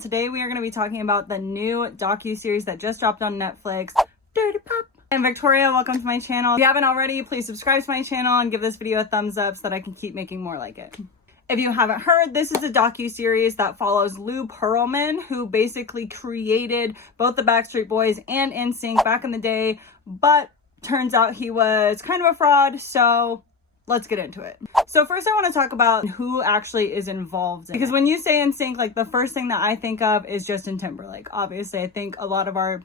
Today we are going to be talking about the new docuseries that just dropped on Netflix, Dirty Pop. And Victoria, welcome to my channel. If you haven't already, please subscribe to my channel and give this video a thumbs up so that I can keep making more like it. If you haven't heard, this is a docuseries that follows Lou Pearlman, who basically created both the Backstreet Boys and NSYNC back in the day, but turns out he was kind of a fraud, so let's get into it. So first I want to talk about who actually is involved in it. Because when you say NSYNC, like the first thing that I think of is Justin Timberlake. Obviously, I think a lot of our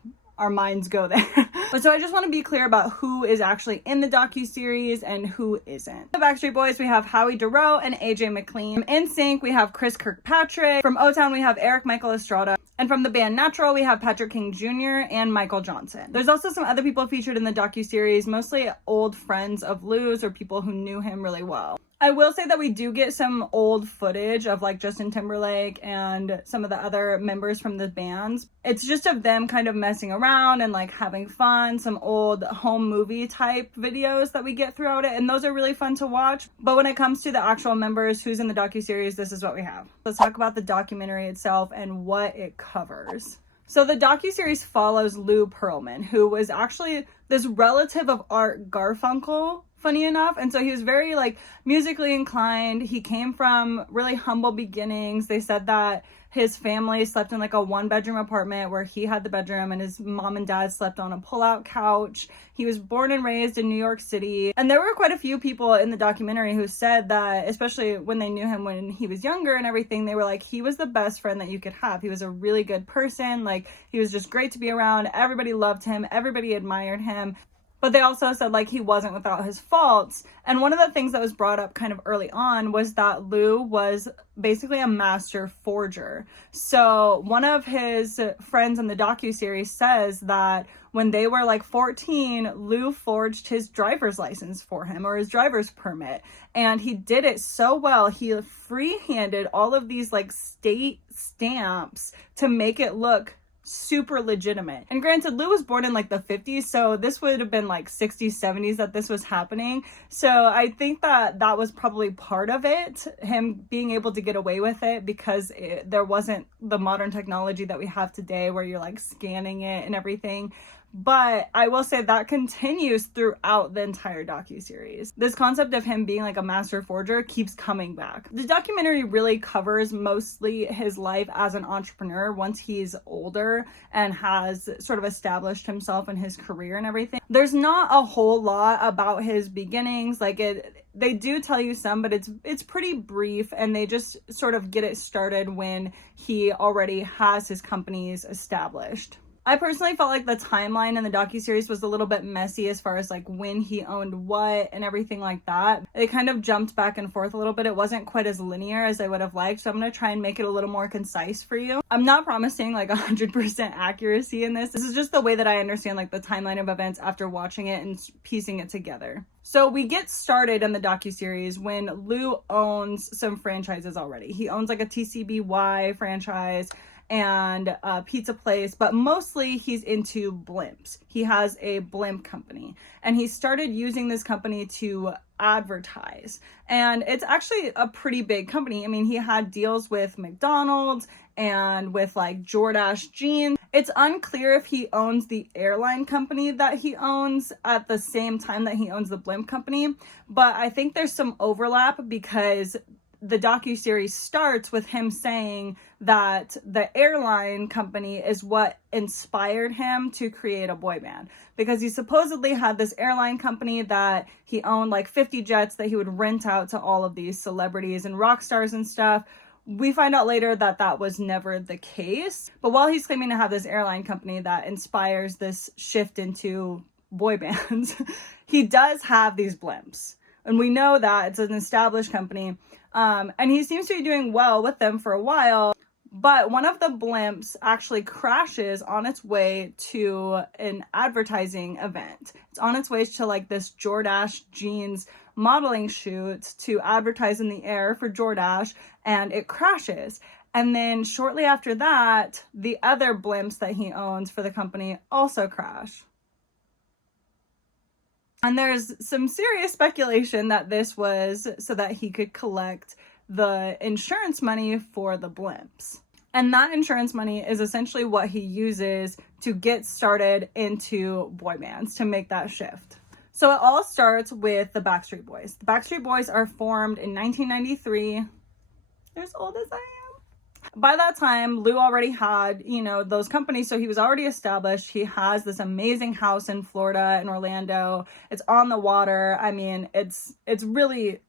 minds go there. But so I just want to be clear about who is actually in the docuseries and who isn't. The Backstreet Boys, we have Howie Dorough and AJ McLean. From NSYNC, we have Chris Kirkpatrick. From O-Town, we have Eric Michael Estrada. And from the band Natural, we have Patrick King Jr. and Michael Johnson. There's also some other people featured in the docuseries, mostly old friends of Lou's or people who knew him really well. I will say that we do get some old footage of like Justin Timberlake and some of the other members from the bands. It's just of them kind of messing around and like having fun, some old home movie type videos that we get throughout it, and those are really fun to watch. But when it comes to the actual members, who's in the docuseries, this is what we have. Let's talk about the documentary itself and what it covers. So the docuseries follows Lou Pearlman, who was actually this relative of Art Garfunkel, funny enough. And so he was very like musically inclined. He came from really humble beginnings. They said that his family slept in like a 1-bedroom apartment where he had the bedroom and his mom and dad slept on a pull-out couch. He was born and raised in New York City. And there were quite a few people in the documentary who said that, especially when they knew him when he was younger and everything, they were like, he was the best friend that you could have. He was a really good person. Like, he was just great to be around. Everybody loved him. Everybody admired him. But they also said like he wasn't without his faults. And one of the things that was brought up kind of early on was that Lou was basically a master forger. So one of his friends in the docuseries says that when they were like 14, Lou forged his driver's license for him, or his driver's permit. And he did it so well, he free-handed all of these like state stamps to make it look super legitimate. And granted, Lou was born in like the 50s, so this would have been like 60s, 70s that this was happening. So I think that that was probably part of it, him being able to get away with it, because there wasn't the modern technology that we have today where you're like scanning it and everything. But I will say that continues throughout the entire docuseries. This concept of him being like a master forger keeps coming back. The documentary really covers mostly his life as an entrepreneur once he's older and has sort of established himself in his career and everything. There's not a whole lot about his beginnings. Like they do tell you some, but it's pretty brief, and they just sort of get it started when he already has his companies established. I personally felt like the timeline in the docuseries was a little bit messy as far as like when he owned what and everything like that. It kind of jumped back and forth a little bit. It wasn't quite as linear as I would have liked, so I'm going to try and make it a little more concise for you. I'm not promising like 100% accuracy in this. This is just the way that I understand like the timeline of events after watching it and piecing it together. So we get started in the docuseries when Lou owns some franchises already. He owns like a TCBY franchise and a pizza place, but mostly he's into blimps. He has a blimp company, and he started using this company to advertise. And it's actually a pretty big company. I mean, he had deals with McDonald's and with like Jordache jeans. It's unclear if he owns the airline company that he owns at the same time that he owns the blimp company, but I think there's some overlap because the docuseries starts with him saying that the airline company is what inspired him to create a boy band, because he supposedly had this airline company that he owned like 50 jets that he would rent out to all of these celebrities and rock stars and stuff. We find out later that that was never the case. But while he's claiming to have this airline company that inspires this shift into boy bands, he does have these blimps. And we know that it's an established company. And he seems to be doing well with them for a while. But one of the blimps actually crashes on its way to an advertising event. It's on its way to like this Jordache jeans modeling shoot to advertise in the air for Jordache, and it crashes. And then shortly after that, the other blimps that he owns for the company also crash. And there's some serious speculation that this was so that he could collect the insurance money for the blimps. And that insurance money is essentially what he uses to get started into boy bands, to make that shift. So it all starts with the Backstreet Boys. The Backstreet Boys are formed in 1993. They're as old as I am. By that time, Lou already had, those companies, so he was already established. He has this amazing house in Florida, in Orlando. It's on the water. I mean, it's really,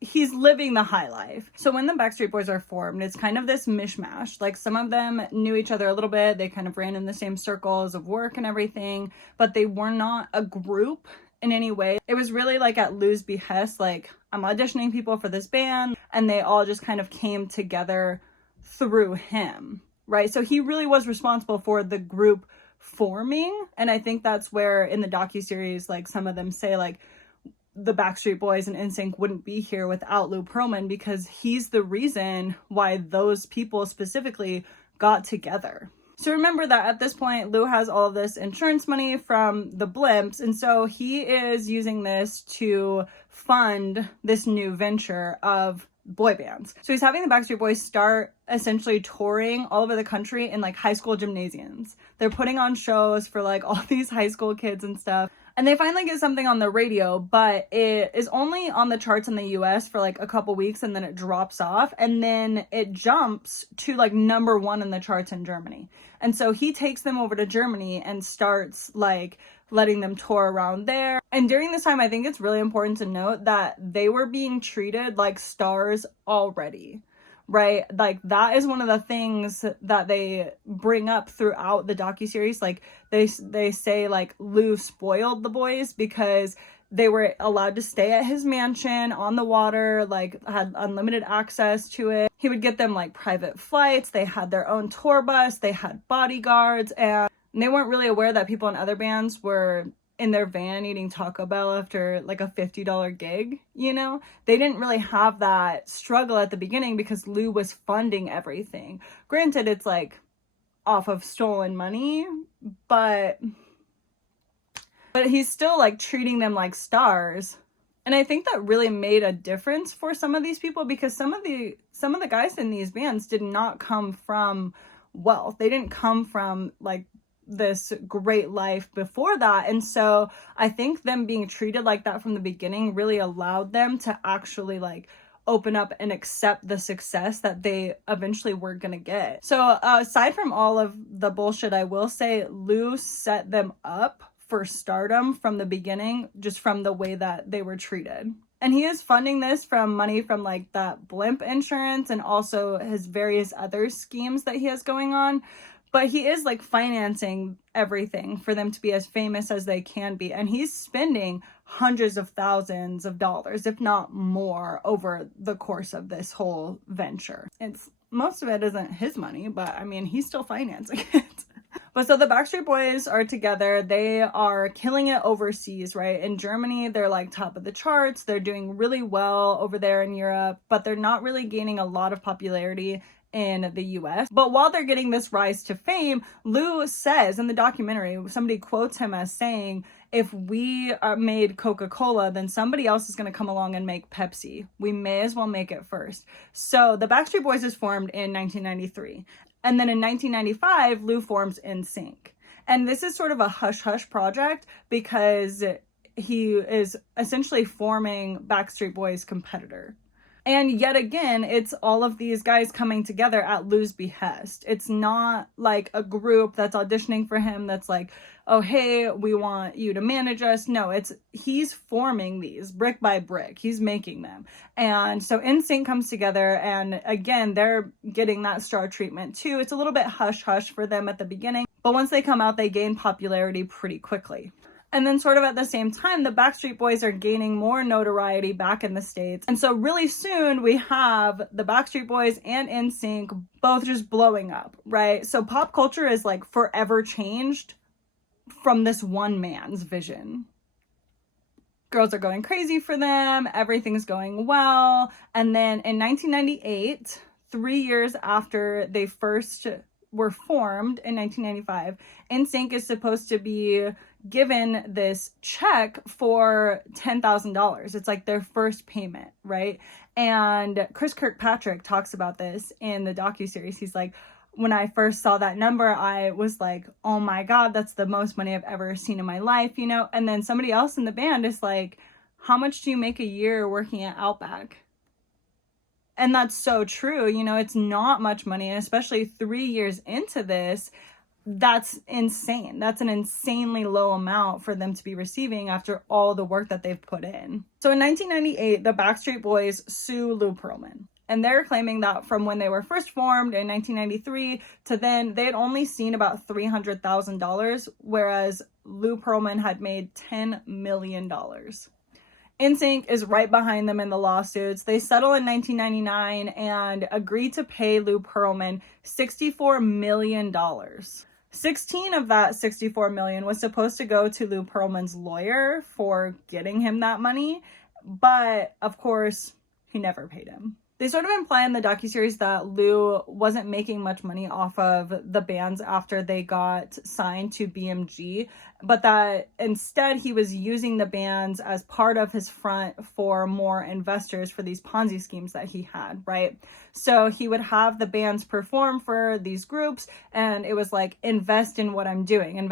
he's living the high life. So when the Backstreet Boys are formed, it's kind of this mishmash. Like, some of them knew each other a little bit. They kind of ran in the same circles of work and everything, but they were not a group in any way. It was really like at Lou's behest, like, I'm auditioning people for this band, and they all just kind of came together through him, right? So he really was responsible for the group forming. And I think that's where in the docuseries, like, some of them say, like, the Backstreet Boys and NSYNC wouldn't be here without Lou Pearlman, because he's the reason why those people specifically got together. So remember that at this point, Lou has all of this insurance money from the blimps, and so he is using this to fund this new venture of boy bands. So he's having the Backstreet Boys start essentially touring all over the country in like high school gymnasiums. They're putting on shows for like all these high school kids and stuff. And they finally get something on the radio, but it is only on the charts in the US for like a couple weeks, and then it drops off, and then it jumps to like #1 in the charts in Germany. And so he takes them over to Germany and starts like letting them tour around there. And during this time, I think it's really important to note that they were being treated like stars already. Right? Like, that is one of the things that they bring up throughout the docuseries. Like, they say, like, Lou spoiled the boys because they were allowed to stay at his mansion on the water, like, had unlimited access to it. He would get them, like, private flights. They had their own tour bus. They had bodyguards. And they weren't really aware that people in other bands were in their van eating Taco Bell after like a $50 gig, They didn't really have that struggle at the beginning because Lou was funding everything. Granted, it's like off of stolen money, but he's still like treating them like stars. And I think that really made a difference for some of these people, because some of the guys in these bands did not come from wealth. They didn't come from like this great life before that. And so I think them being treated like that from the beginning really allowed them to actually like open up and accept the success that they eventually were gonna get. So aside from all of the bullshit, I will say Lou set them up for stardom from the beginning, just from the way that they were treated. And he is funding this from money from like that blimp insurance and also his various other schemes that he has going on. But he is like financing everything for them to be as famous as they can be. And he's spending hundreds of thousands of dollars, if not more, over the course of this whole venture. Most of it isn't his money, but I mean, he's still financing it. But so the Backstreet Boys are together. They are killing it overseas, right? In Germany, they're like top of the charts. They're doing really well over there in Europe, but they're not really gaining a lot of popularity in the US. But while they're getting this rise to fame, Lou says in the documentary, somebody quotes him as saying, if we made Coca-Cola, then somebody else is going to come along and make Pepsi. We may as well make it first. So the Backstreet Boys is formed in 1993. And then in 1995, Lou forms NSYNC. And this is sort of a hush-hush project because he is essentially forming Backstreet Boys' competitor. And yet again, it's all of these guys coming together at Lou's behest. It's not like a group that's auditioning for him that's like, oh, hey, we want you to manage us. No, he's forming these brick by brick. He's making them. And so NSYNC comes together, and again, they're getting that star treatment too. It's a little bit hush-hush for them at the beginning, but once they come out, they gain popularity pretty quickly. And then sort of at the same time, the Backstreet Boys are gaining more notoriety back in the States. And so really soon we have the Backstreet Boys and NSYNC both just blowing up, right? So pop culture is like forever changed from this one man's vision. Girls are going crazy for them. Everything's going well. And then in 1998, 3 years after they first were formed in 1995, NSYNC is supposed to be given this check for $10,000. It's like their first payment, right? And Chris Kirkpatrick talks about this in the docuseries. He's like, when I first saw that number, I was like, oh my God, that's the most money I've ever seen in my life, you know? And then somebody else in the band is like, how much do you make a year working at Outback? And that's so true. You know, it's not much money. And especially 3 years into this, that's insane. That's an insanely low amount for them to be receiving after all the work that they've put in. So in 1998, the Backstreet Boys sue Lou Pearlman. And they're claiming that from when they were first formed in 1993 to then, they had only seen about $300,000, whereas Lou Pearlman had made $10 million. NSYNC is right behind them in the lawsuits. They settle in 1999 and agree to pay Lou Pearlman $64 million. 16 of that $64 million was supposed to go to Lou Pearlman's lawyer for getting him that money, but of course, he never paid him. They sort of imply in the docuseries that Lou wasn't making much money off of the bands after they got signed to BMG, but that instead he was using the bands as part of his front for more investors for these Ponzi schemes that he had, right? So he would have the bands perform for these groups, and it was like, invest in what I'm doing,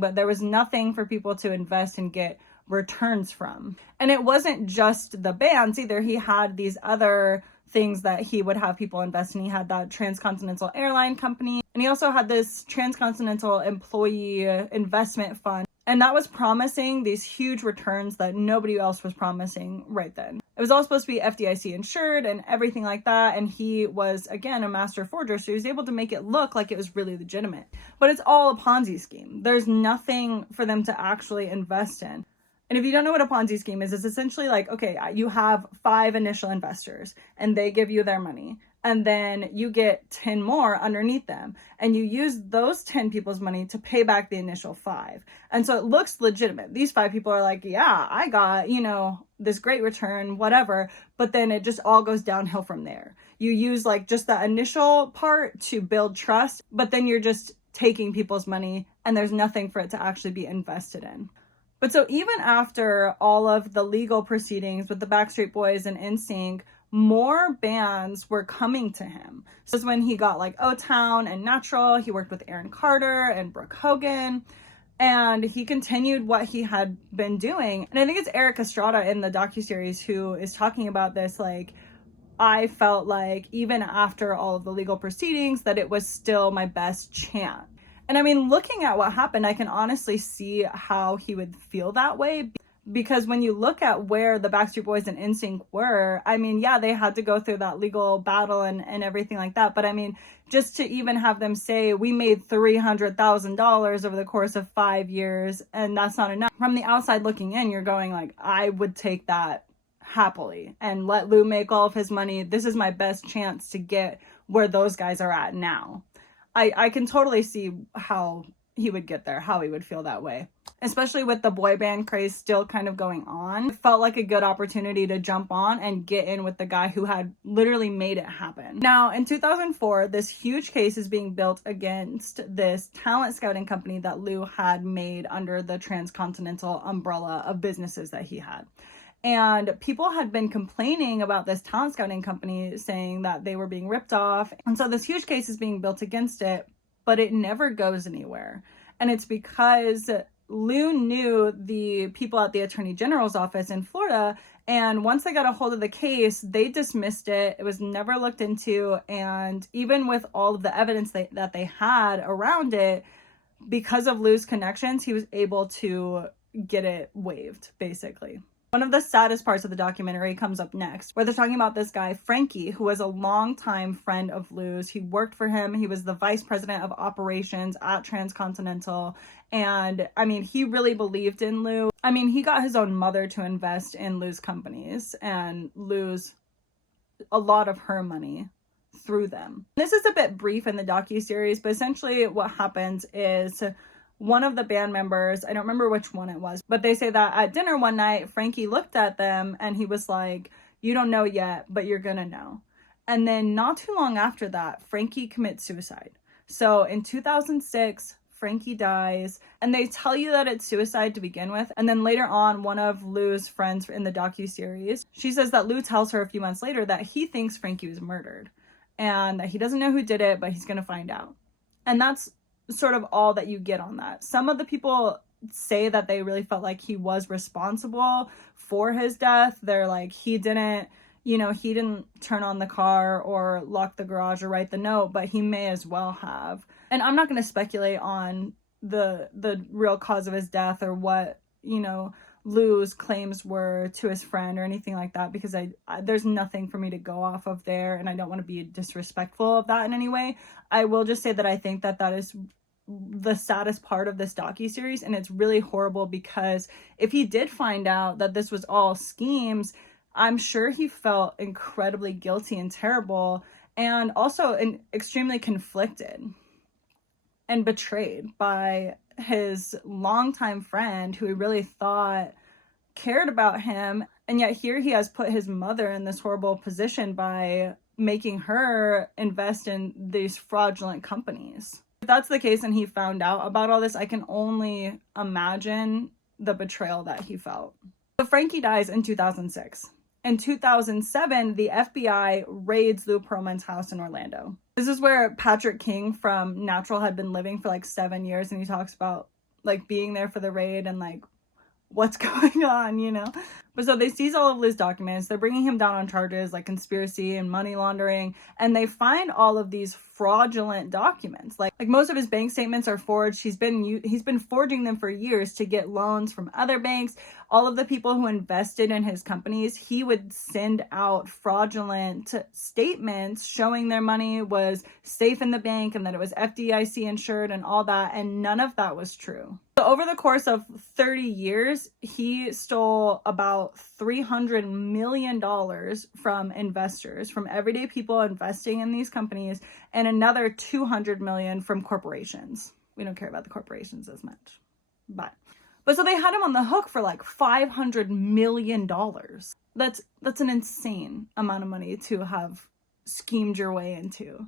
but there was nothing for people to invest and get returns from. And it wasn't just the bands either. He had these other things that he would have people invest in. He had that transcontinental airline company, and he also had this transcontinental employee investment fund, and that was promising these huge returns that nobody else was promising right then. It was all supposed to be FDIC insured and everything like that, and he was, again, a master forger, so he was able to make it look like it was really legitimate. But it's all a Ponzi scheme. There's nothing for them to actually invest in. And if you don't know what a Ponzi scheme is, it's essentially like, okay, you have 5 initial investors and they give you their money. And then you get 10 more underneath them. And you use those 10 people's money to pay back the initial 5. And so it looks legitimate. These 5 people are like, yeah, I got, you know, this great return, whatever. But then it just all goes downhill from there. You use like just the initial part to build trust, but then you're just taking people's money and there's nothing for it to actually be invested in. But so even after all of the legal proceedings with the Backstreet Boys and NSYNC, more bands were coming to him. So this is when he got like O-Town and Natural. He worked with Aaron Carter and Brooke Hogan, and he continued what he had been doing. And I think it's Eric Estrada in the docuseries who is talking about this, like, I felt like even after all of the legal proceedings that it was still my best chance. And I mean, looking at what happened, I can honestly see how he would feel that way. Because when you look at where the Backstreet Boys and NSYNC were, I mean, yeah, they had to go through that legal battle and everything like that. But I mean, just to even have them say, we made $300,000 over the course of 5 years, and that's not enough. From the outside looking in, you're going like, I would take that happily and let Lou make all of his money. This is my best chance to get where those guys are at now. I can totally see how he would get there, how he would feel that way. Especially with the boy band craze still kind of going on. It felt like a good opportunity to jump on and get in with the guy who had literally made it happen. Now, in 2004, this huge case is being built against this talent scouting company that Lou had made under the transcontinental umbrella of businesses that he had. And people had been complaining about this talent scouting company, saying that they were being ripped off. And so this huge case is being built against it, but it never goes anywhere. And it's because Lou knew the people at the Attorney General's office in Florida, and once they got a hold of the case, they dismissed it. It was never looked into, and even with all of the evidence that they had around it, because of Lou's connections, he was able to get it waived, basically. One of the saddest parts of the documentary comes up next, where they're talking about this guy, Frankie, who was a longtime friend of Lou's. He worked for him. He was the vice president of operations at Transcontinental. And I mean, he really believed in Lou. I mean, he got his own mother to invest in Lou's companies and lose a lot of her money through them. This is a bit brief in the docuseries, but essentially what happens is one of the band members, I don't remember which one it was, but they say that at dinner one night, Frankie looked at them and he was like, you don't know yet, but you're gonna know. And then not too long after that, Frankie commits suicide. So in 2006, Frankie dies, and they tell you that it's suicide to begin with. And then later on, one of Lou's friends in the docuseries, she says that Lou tells her a few months later that he thinks Frankie was murdered and that he doesn't know who did it, but he's going to find out. And that's sort of all that you get on that. Some of the people say that they really felt like he was responsible for his death. They're like, he didn't turn on the car or lock the garage or write the note, but he may as well have. And I'm not going to speculate on the real cause of his death or what, Lou's claims were to his friend or anything like that, because I there's nothing for me to go off of there, and I don't want to be disrespectful of that in any way. I will just say that I think that is the saddest part of this docuseries, and it's really horrible because if he did find out that this was all schemes, I'm sure he felt incredibly guilty and terrible, and also extremely conflicted and betrayed by his longtime friend who he really thought cared about him. And yet here he has put his mother in this horrible position by making her invest in these fraudulent companies. If that's the case and he found out about all this, I can only imagine the betrayal that he felt. So Frankie dies in 2006. In 2007, the FBI raids Lou Pearlman's house in Orlando. This is where Patrick King from Natural had been living for like 7 years, and he talks about like being there for the raid and like what's going on. But so they seize all of Lou's documents. They're bringing him down on charges like conspiracy and money laundering, and they find all of these fraudulent documents. Like most of his bank statements are forged. He's been forging them for years to get loans from other banks. All of the people who invested in his companies, he would send out fraudulent statements showing their money was safe in the bank and that it was FDIC insured and all that, and none of that was true. So over the course of 30 years, he stole about $300 million from investors, from everyday people investing in these companies, and another $200 million from corporations. We don't care about the corporations as much, but so they had him on the hook for like $500 million. That's an insane amount of money to have schemed your way into.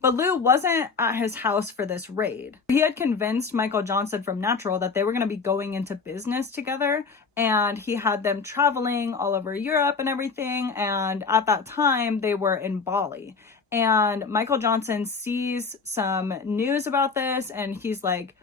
But Lou wasn't at his house for this raid. He had convinced Michael Johnson from Natural that they were going to be going into business together, and he had them traveling all over Europe and everything. And at that time, they were in Bali. And Michael Johnson sees some news about this, and he's like,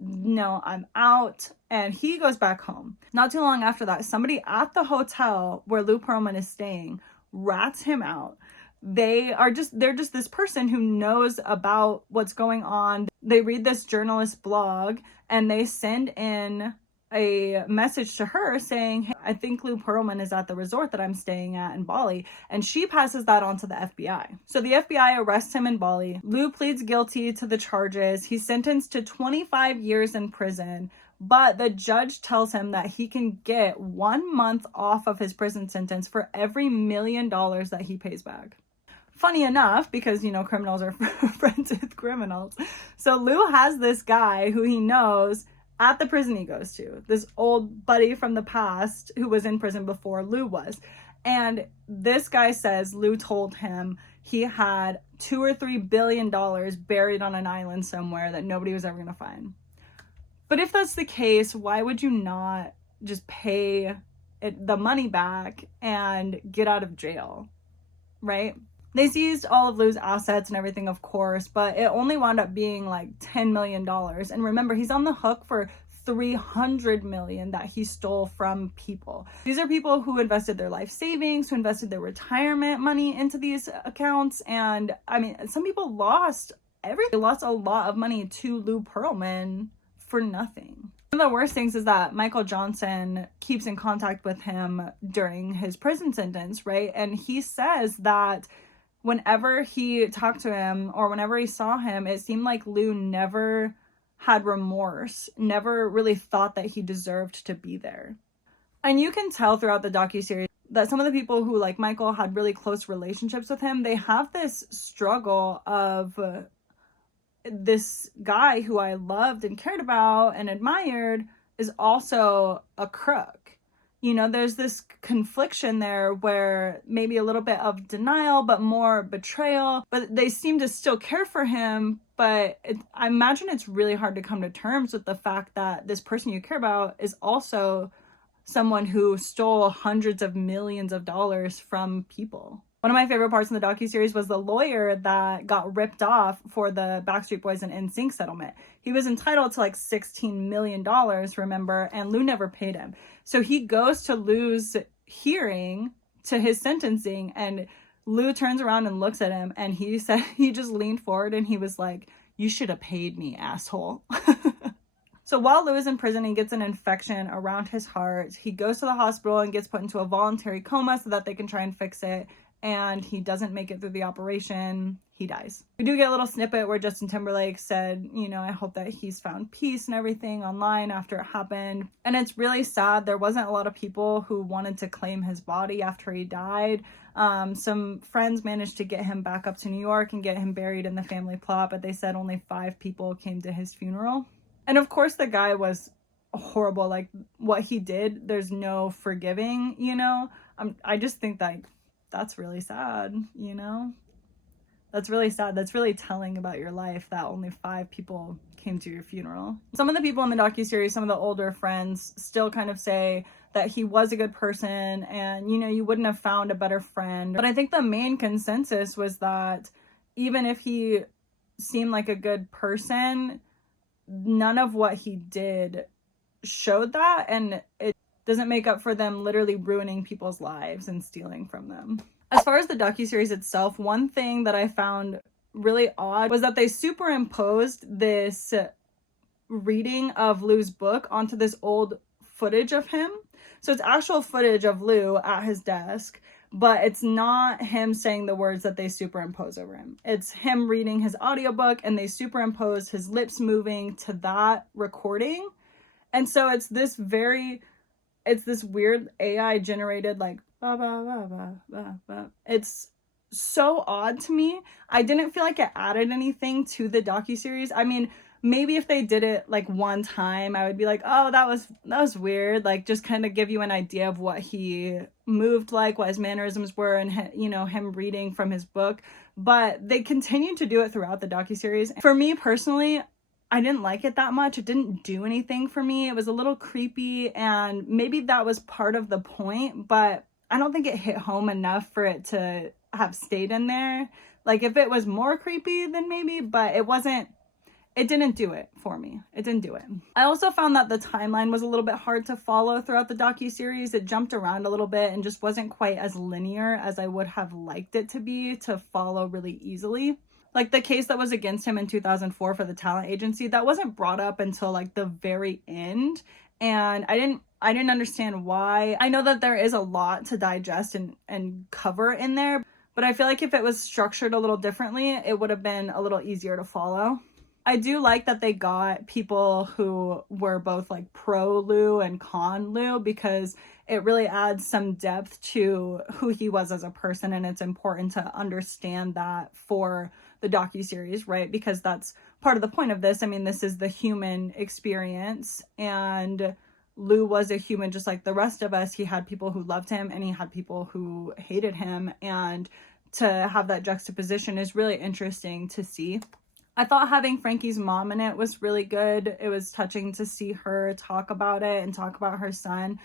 no, I'm out. And he goes back home. Not too long after that, somebody at the hotel where Lou Pearlman is staying rats him out. They're just this person who knows about what's going on. They read this journalist blog and they send in a message to her saying, hey, I think Lou Pearlman is at the resort that I'm staying at in Bali. And she passes that on to the FBI. So the FBI arrests him in Bali. Lou pleads guilty to the charges. He's sentenced to 25 years in prison, but the judge tells him that he can get 1 month off of his prison sentence for every $1 million that he pays back. Funny enough, because, criminals are friends with criminals. So Lou has this guy who he knows at the prison he goes to, this old buddy from the past who was in prison before Lou was. And this guy says Lou told him he had $2 or $3 billion buried on an island somewhere that nobody was ever going to find. But if that's the case, why would you not just pay the money back and get out of jail, right? They seized all of Lou's assets and everything, of course, but it only wound up being like $10 million. And remember, he's on the hook for $300 million that he stole from people. These are people who invested their life savings, who invested their retirement money into these accounts. And I mean, some people lost everything. They lost a lot of money to Lou Pearlman for nothing. One of the worst things is that Michael Johnson keeps in contact with him during his prison sentence, right? And he says that whenever he talked to him or whenever he saw him, it seemed like Lou never had remorse, never really thought that he deserved to be there. And you can tell throughout the docuseries that some of the people who, like Michael, had really close relationships with him, they have this struggle of this guy who I loved and cared about and admired is also a crook. you know, there's this confliction there where maybe a little bit of denial, but more betrayal, but they seem to still care for him. But I imagine it's really hard to come to terms with the fact that this person you care about is also someone who stole hundreds of millions of dollars from people. One of my favorite parts in the docuseries was the lawyer that got ripped off for the Backstreet Boys and NSYNC settlement. He was entitled to like $16 million, remember, and Lou never paid him. So he goes to Lou's hearing, to his sentencing, and Lou turns around and looks at him, and he said, he just leaned forward and he was like, "You should have paid me, asshole." So while Lou is in prison, he gets an infection around his heart. He goes to the hospital and gets put into a voluntary coma so that they can try and fix it. And he doesn't make it through the operation. He dies. We do get a little snippet where Justin Timberlake said, you know, I hope that he's found peace and everything online after it happened. And it's really sad. There wasn't a lot of people who wanted to claim his body after he died. Some friends managed to get him back up to New York and get him buried in the family plot, but they said only 5 people came to his funeral. And of course, the guy was horrible. Like, what he did, there's no forgiving, you know? I just think that that's really sad, you know? That's really sad. That's really telling about your life that only 5 people came to your funeral. Some of the people in the docuseries, some of the older friends, still kind of say that he was a good person and, you know, you wouldn't have found a better friend. But I think the main consensus was that even if he seemed like a good person, none of what he did showed that, and it doesn't make up for them literally ruining people's lives and stealing from them. As far as the docuseries itself, one thing that I found really odd was that they superimposed this reading of Lou's book onto this old footage of him. So it's actual footage of Lou at his desk, but it's not him saying the words that they superimpose over him. It's him reading his audiobook, and they superimpose his lips moving to that recording. And so it's this weird AI generated like ba ba ba ba ba ba. It's so odd to me. I didn't feel like it added anything to the docuseries. I mean, maybe if they did it like one time, I would be like, oh, that was weird. Like, just kind of give you an idea of what he moved like, what his mannerisms were, and, you know, him reading from his book. But they continued to do it throughout the docuseries. For me personally, I didn't like it that much. It didn't do anything for me. It was a little creepy, and maybe that was part of the point, but I don't think it hit home enough for it to have stayed in there. Like, if it was more creepy, then maybe, but it didn't do it for me. It didn't do it. I also found that the timeline was a little bit hard to follow throughout the docuseries. It jumped around a little bit and just wasn't quite as linear as I would have liked it to be, to follow really easily. Like the case that was against him in 2004 for the talent agency, that wasn't brought up until like the very end. And I didn't understand why. I know that there is a lot to digest and cover in there, but I feel like if it was structured a little differently, it would have been a little easier to follow. I do like that they got people who were both like pro Lou and con Lou, because it really adds some depth to who he was as a person, and it's important to understand that for the docuseries, right? Because that's part of the point of this. I mean, this is the human experience, and Lou was a human just like the rest of us. He had people who loved him and he had people who hated him, and to have that juxtaposition is really interesting to see. I thought having Frankie's mom in it was really good. It was touching to see her talk about it and talk about her son.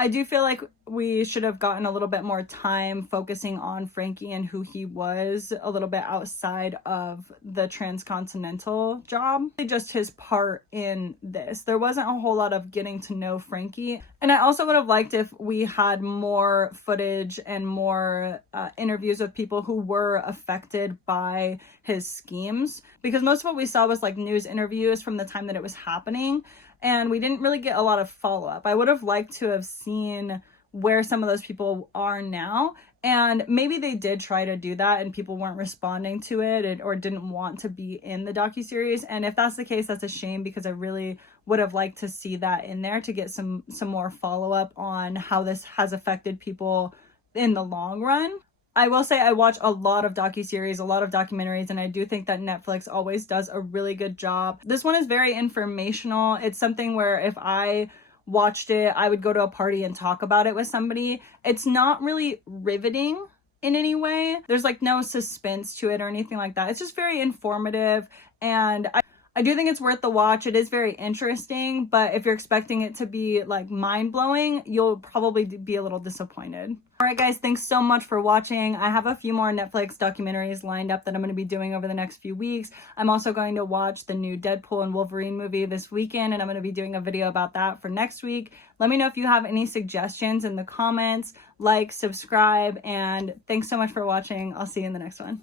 I do feel like we should have gotten a little bit more time focusing on Frankie and who he was a little bit outside of the transcontinental job. Just his part in this. There wasn't a whole lot of getting to know Frankie. And I also would have liked if we had more footage and more interviews with people who were affected by his schemes. Because most of what we saw was like news interviews from the time that it was happening. And we didn't really get a lot of follow-up. I would have liked to have seen where some of those people are now. And maybe they did try to do that and people weren't responding to it or didn't want to be in the docuseries. And if that's the case, that's a shame, because I really would have liked to see that in there to get some more follow-up on how this has affected people in the long run. I will say I watch a lot of docuseries, a lot of documentaries, and I do think that Netflix always does a really good job. This one is very informational. It's something where if I watched it, I would go to a party and talk about it with somebody. It's not really riveting in any way. There's like no suspense to it or anything like that. It's just very informative, and I do think it's worth the watch. It is very interesting, but if you're expecting it to be like mind-blowing, you'll probably be a little disappointed. All right, guys, thanks so much for watching. I have a few more Netflix documentaries lined up that I'm going to be doing over the next few weeks. I'm also going to watch the new Deadpool and Wolverine movie this weekend, and I'm going to be doing a video about that for next week. Let me know if you have any suggestions in the comments. Like, subscribe, and thanks so much for watching. I'll see you in the next one.